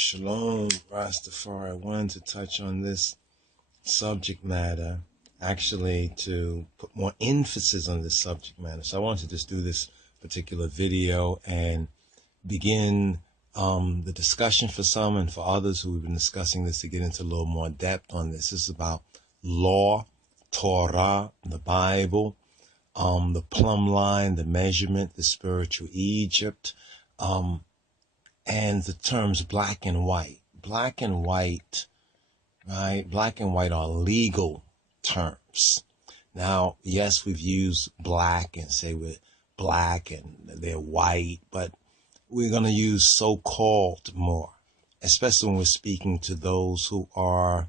Shalom, RasTafari. I wanted to touch on this subject matter, actually to put more emphasis on this subject matter. So I wanted to just do this particular video and begin the discussion for some and for others who have been discussing this to get into a little more depth on this. This is about law, Torah, the Bible, the plumb line, the measurement, the spiritual Egypt, and the terms black and white. Black and white, right? Black and white are legal terms. Now, yes, we've used black and say we're black and they're white, but we're going to use so-called more, especially when we're speaking to those who are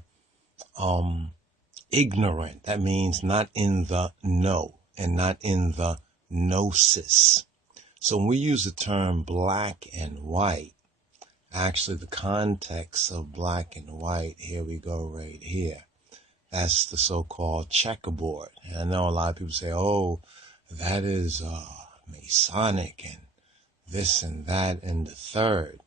ignorant. That means not in the know and not in the gnosis. So when we use the term black and white, actually the context of black and white, here we go right here. That's the so-called checkerboard. And I know a lot of people say, oh, that is Masonic and this and that and the third.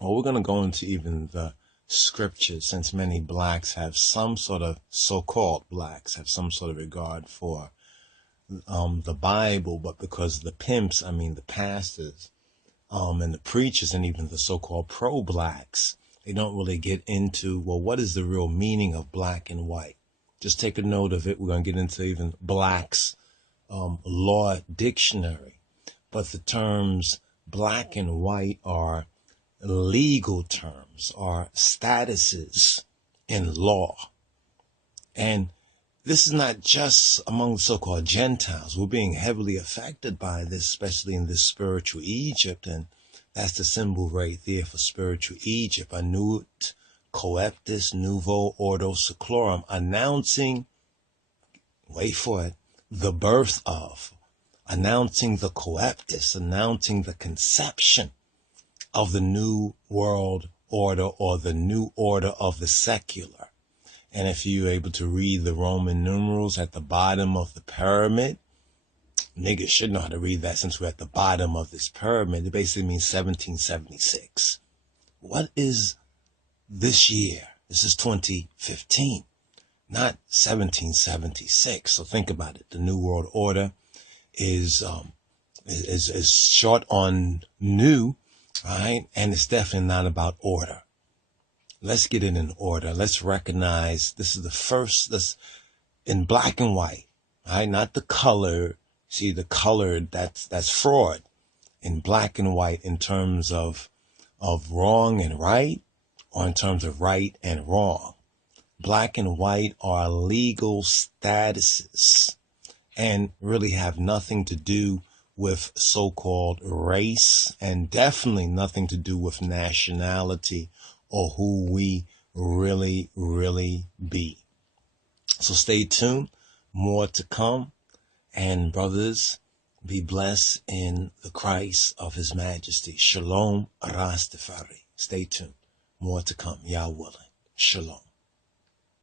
Well, we're going to go into even the scriptures, since many blacks have some sort of, so-called blacks have some sort of regard for the Bible, but because the pimps, I mean the pastors, and the preachers and even the so-called pro-blacks, they don't really get into, well, what is the real meaning of black and white? Just take a note of it. We're going to get into even Black's law dictionary. But the terms black and white are legal terms, are statuses in law. And this is not just among the so-called Gentiles. We're being heavily affected by this, especially in this spiritual Egypt. And that's the symbol right there for spiritual Egypt. Anut coeptis nouveau ordo seclorum, announcing, wait for it, the birth of, announcing the coeptis, announcing the conception of the new world order or the new order of the secular. And if you're able to read the Roman numerals at the bottom of the pyramid, niggas should know how to read that since we're at the bottom of this pyramid. It basically means 1776. What is this year? This is 2015, not 1776. So think about it. The New World Order is short on new, right? And it's definitely not about order. Let's get it in order. Let's recognize this is the first, this in black and white, right? Not the color. See, the colored, that's fraud. In black and white in terms of wrong and right, or in terms of right and wrong. Black and white are legal statuses and really have nothing to do with so-called race and definitely nothing to do with nationality or who we really, really be. So stay tuned. More to come. And brothers, be blessed in the Christ of His Majesty. Shalom, RasTafari. Stay tuned. More to come. Yah willing. Shalom.